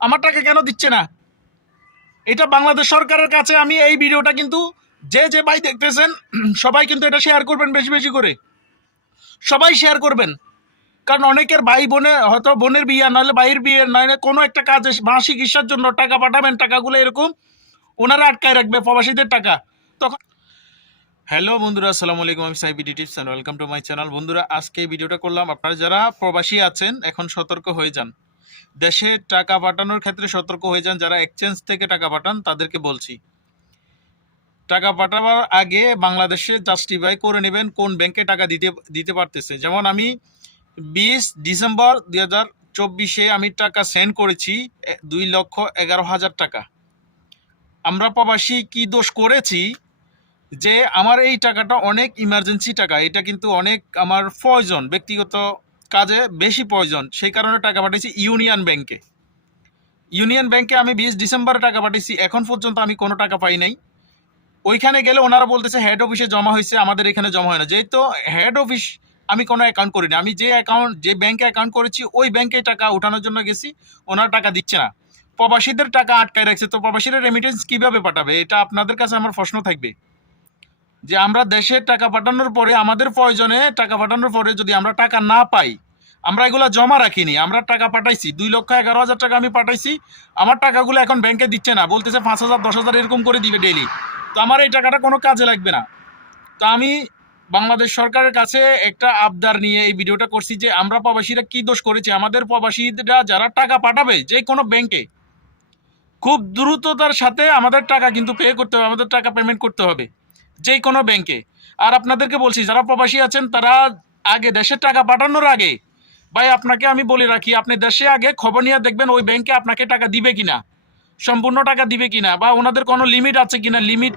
আমার টাকা কেন দিচ্ছে না? এটা বাংলাদেশ সরকারের কাছে আমি এই ভিডিওটা কিন্তু যে যে ভাই দেখতেছেন, সবাই কিন্তু এটা শেয়ার করবেন বেশি বেশি করে। সবাই শেয়ার করবেন। কারণ অনেকের ভাই বোনে, হয়তো বোনের বিয়ে, নাহলে ভাইয়ের বিয়ে নয় কোনো একটা কাজে মা চিকিৎসার জন্য টাকা পাঠাবেন, টাকাগুলো এরকম ওনারা আটকায় রাখবে, প্রবাসীদের টাকা। তখন হ্যালো বন্ধুরা, আসসালামু আলাইকুম, আমি Saibi tips and welcome to my channel বন্ধুরা, আজকে এই ভিডিওটা করলাম। আপনারা যারা প্রবাসী আছেন, এখন সতর্ক হয়ে যান। দেশে টাকা পাঠানোর ক্ষেত্রে সতর্ক হয়ে যান যারা এক্সচেঞ্জ থেকে টাকা পাঠান, তাদেরকে বলছি। টাকা পাঠাবার আগে বাংলাদেশে জাস্টিফাই করে নেবেন কোন ব্যাংকে টাকা দিতে দিতে পারতেছে। যেমন আমি বিশ ডিসেম্বর দুই হাজার চব্বিশে আমি টাকা সেন্ড করেছি দুই লক্ষ এগারো হাজার টাকা। আমরা প্রবাসী কি দোষ করেছি যে আমার এই টাকাটা অনেক ইমার্জেন্সি টাকা, এটা কিন্তু অনেক আমার প্রয়োজন, ব্যক্তিগত কাজে বেশি প্রয়োজন। সেই কারণে টাকা পাঠিয়েছি ইউনিয়ন ব্যাংকে। ইউনিয়ন ব্যাংকে আমি বিশ ডিসেম্বরে টাকা পাঠিয়েছি, এখন পর্যন্ত আমি কোনো টাকা পাই নাই। ওইখানে গেলে ওনারা বলতেছে হেড অফিসে জমা হয়েছে, আমাদের এখানে জমা হয় না। যেহেতু হেড অফিস আমি কোনো অ্যাকাউন্ট করিনি। আমি যে অ্যাকাউন্ট যে ব্যাংকে অ্যাকাউন্ট করেছি, ওই ব্যাংকে টাকা ওঠানোর জন্য গেছি, ওনারা টাকা দিচ্ছে না। প্রবাসীদের টাকা আটকায় রাখছে। তো প্রবাসীরা রেমিটেন্স কীভাবে পাঠাবে? এটা আপনাদের কাছে আমার প্রশ্ন থাকবে। যে আমরা দেশে টাকা পাঠানোর পরে আমাদের প্রয়োজনে টাকা পাঠানোর পরে যদি আমরা টাকা না পাই আমরা এগুলো জমা রাখিনি, আমরা টাকা পাঠাইছি, দুই লক্ষ এগারো হাজার টাকা আমি পাঠাইছি, আমার টাকাগুলো এখন ব্যাংকে দিচ্ছে না, বলতেছে পাঁচ হাজার, দশ হাজার এরকম করে দিবে ডেলি তো আমার এই টাকাটা কোনো কাজে লাগবে না। তো আমি বাংলাদেশ সরকারের কাছে একটা আবদার নিয়ে এই ভিডিওটা করছি যে আমরা প্রবাসীরা কি দোষ করেছি? আমাদের প্রবাসীরা যারা টাকা পাঠাবে, যে কোনো ব্যাংকে খুব দ্রুততার সাথে আমাদের টাকা কিন্তু পে করতে হবে, আমাদের টাকা পেমেন্ট করতে হবে, যে কোনো ব্যাংকে আর আপনাদেরকে বলছি, যারা প্রবাসী আছেন, তারা আগে দেশের টাকা পাঠানোর আগে ভাই, আপনাকে আমি বলে রাখি, আপনি দেশে আগে খবর নিয়ে দেখবেন ওই ব্যাংকে আপনাকে টাকা দিবে কিনা, সম্পূর্ণ টাকা দিবে কিনা, বা ওনাদের কোনো লিমিট আছে কিনা লিমিট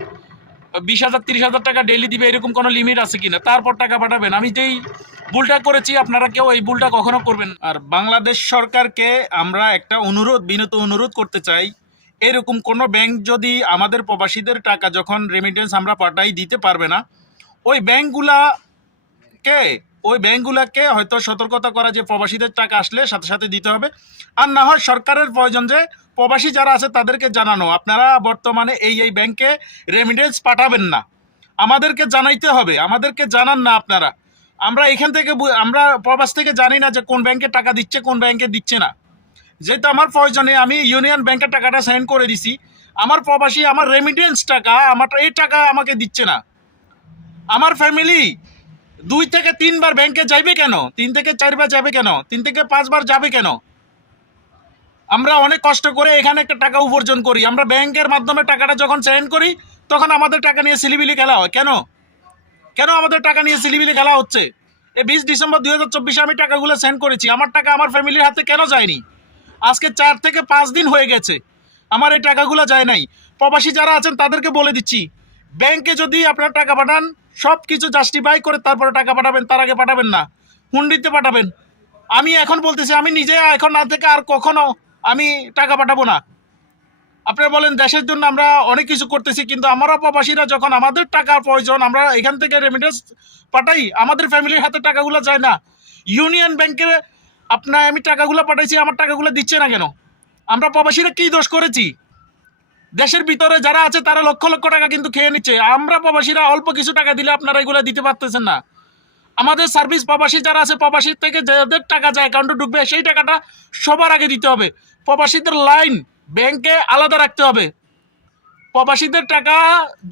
বিশ হাজার, তিরিশ হাজার টাকা ডেলি দিবে, এরকম কোনো লিমিট আছে কিনা, তারপর টাকা পাঠাবেন। আমি যেই ভুলটা করেছি, আপনারা কেউ এই ভুলটা কখনো করবেন আর বাংলাদেশ সরকারকে আমরা একটা অনুরোধ, বিনত অনুরোধ করতে চাই, এরকম কোনো ব্যাংক যদি আমাদের প্রবাসীদের টাকা যখন রেমিটেন্স আমরা পাঠাই দিতে পারবে না, ওই ব্যাংকগুলাকে ওই ব্যাংকগুলাকে হয়তো সতর্কতা করা যে প্রবাসীদের টাকা আসলে সাথে সাথে দিতে হবে। আর না হয় সরকারের প্রয়োজন যে প্রবাসী যারা আছে তাদেরকে জানানো। আপনারা বর্তমানে এই এই ব্যাংকে রেমিডেন্স পাঠাবেন না। আমাদেরকে জানাইতে হবে। আমাদেরকে জানান না আপনারা। আমরা এখান থেকে আমরা প্রবাস থেকে জানি না যে কোন ব্যাংকে টাকা দিচ্ছে, কোন ব্যাংকে দিচ্ছে না। যেহেতু আমার প্রয়োজনে আমি ইউনিয়ন ব্যাংকের টাকাটা সেন্ড করে দিছি। আমার প্রবাসী আমার রেমিটেন্স টাকা, আমার, এই টাকা আমাকে দিচ্ছে না। আমার ফ্যামিলি দুই থেকে তিনবার ব্যাংকে যাইবে কেন? তিন থেকে চারবার যাবে কেন? তিন থেকে পাঁচবার যাবে কেন? আমরা অনেক কষ্ট করে এখানে একটা টাকা উপার্জন করি। আমরা ব্যাংকের মাধ্যমে টাকাটা যখন সেন্ড করি, তখন আমাদের টাকা নিয়ে সিলিবিলি খেলা হয়। কেন? কেন আমাদের টাকা নিয়ে সিলিবিলি খেলা হচ্ছে? এই বিশ ডিসেম্বর দুই হাজার আমি টাকাগুলো সেন্ড করেছি। আমার টাকা আমার ফ্যামিলির হাতে কেন যায়নি? আজকে চার থেকে পাঁচ দিন হয়ে গেছে। আমার এই টাকাগুলো যায় নাই। প্রবাসী যারা আছেন, তাদেরকে বলে দিচ্ছি ব্যাংকে যদি আপনার টাকা পাঠান সব কিছু জাস্টিফাই করে তারপরে টাকা পাঠাবেন, তার আগে পাঠাবেন না। হুন্ডিতে পাঠাবেন। আমি এখন বলতেছি, আমি নিজে এখন না থেকে আর কখনো আমি টাকা পাঠাবো না। আপনারা বলেন, দেশের জন্য আমরা অনেক কিছু করতেছি, কিন্তু আমরা প্রবাসীরা যখন আমাদের টাকার প্রয়োজন, আমরা এখান থেকে রেমিটেন্স পাঠাই, আমাদের ফ্যামিলির হাতে টাকাগুলো যায় না। ইউনিয়ন ব্যাংকে আপনার আমি টাকাগুলো পাঠাইছি, আমার টাকাগুলো দিচ্ছে না কেন? আমরা প্রবাসীরা কি দোষ করেছি? দেশের ভিতরে যারা আছে, তারা লক্ষ লক্ষ টাকা কিন্তু খেয়ে নিচ্ছে। আমরা প্রবাসীরা অল্প কিছু টাকা দিলে আপনারা এগুলো দিতে পারতেছেন না। আমাদের সার্ভিস প্রবাসী যারা আছে, প্রবাসীর থেকে যাদের টাকা যায় অ্যাকাউন্টে ঢুকবে, সেই টাকাটা সবার আগে দিতে হবে। প্রবাসীদের লাইন ব্যাংকে আলাদা রাখতে হবে। প্রবাসীদের টাকা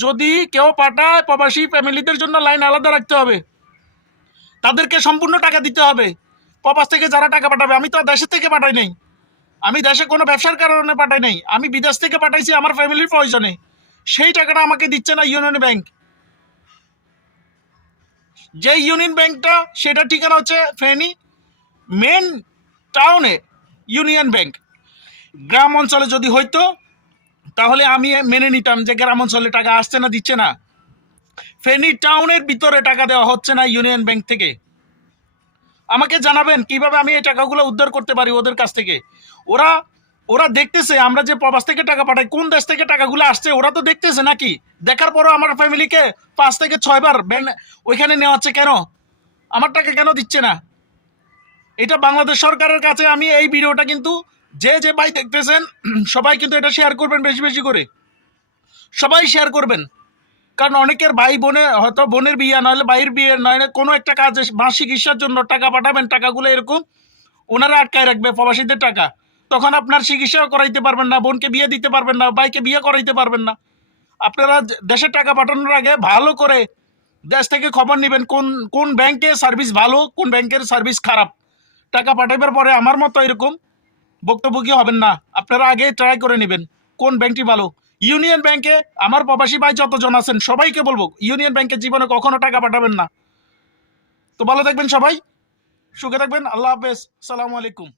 যদি কেউ পাঠায়, প্রবাসী ফ্যামিলিদের জন্য লাইন আলাদা রাখতে হবে। তাদেরকে সম্পূর্ণ টাকা দিতে হবে। প্রবাস থেকে যারা টাকা পাঠাবে, আমি তো দেশের থেকে পাঠাই নাই। আমি দেশে কোনো ব্যবসার কারণে পাঠাই নাই। আমি বিদেশ থেকে পাঠাইছি, আমার ফ্যামিলির প্রয়োজনে। সেই টাকাটা আমাকে দিচ্ছে না ইউনিয়ন ব্যাংক যে ইউনিয়ন ব্যাংকটা সেটা ঠিকানা হচ্ছে ফেনী মেন টাউনে ইউনিয়ন ব্যাংক গ্রাম অঞ্চলে যদি হইতো, তাহলে আমি মেনে নিতাম যে গ্রাম অঞ্চলে টাকা আসছে না, দিচ্ছে না। ফেনী টাউনের ভিতরে টাকা দেওয়া হচ্ছে না ইউনিয়ন ব্যাংক থেকে। আমাকে জানাবেন কীভাবে আমি এই টাকাগুলো উদ্ধার করতে পারি ওদের কাছ থেকে। ওরা ওরা দেখতেছে আমরা যে প্রবাস থেকে টাকা পাঠাই, কোন দেশ থেকে টাকাগুলো আসছে, ওরা তো দেখতেছে নাকি? দেখার পরও আমার ফ্যামিলিকে পাঁচ থেকে ছয়বার ব্যাংক ওইখানে নেওয়া হচ্ছে কেন? আমার টাকা কেন দিচ্ছে না? এটা বাংলাদেশ সরকারের কাছে আমি এই ভিডিওটা কিন্তু যে যে ভাই দেখতেছেন, সবাই কিন্তু এটা শেয়ার করবেন বেশি বেশি করে। সবাই শেয়ার করবেন। কারণ অনেকের ভাই বোনে, হয়তো বোনের বিয়ে নইলে ভাইয়ের বিয়ে নইলে কোনো একটা কাজে মাস চিকিৎসার জন্য টাকা পাঠাবেন, টাকাগুলো এরকম ওনারা আটকায় রাখবে, প্রবাসীদের টাকা। তখন আপনার চিকিৎসাও করাইতে পারবেন না, বোনকে বিয়ে দিতে পারবেন না, ভাইকে বিয়ে করাইতে পারবেন না। আপনারা দেশে টাকা পাঠানোর আগে ভালো করে দেশ থেকে খবর নেবেন কোন কোন ব্যাংকে সার্ভিস ভালো, কোন ব্যাংকের সার্ভিস খারাপ। টাকা পাঠাইবার পরে আমার মতো এরকম বক্তব্যকী হবেন না? আপনারা আগে ট্রাই করে নেবেন কোন ব্যাংকটি ভালো। ইউনিয়ন ব্যাংকে আমার প্রবাসী ভাই যতজন আছেন, সবাইকে বলব, ইউনিয়ন ব্যাংকের জীবনে কখনো টাকা পাঠাবেন না। তো ভালো থাকবেন সবাই, সুখে থাকবেন, আল্লাহ হাফেজ, সালামু আলাইকুম।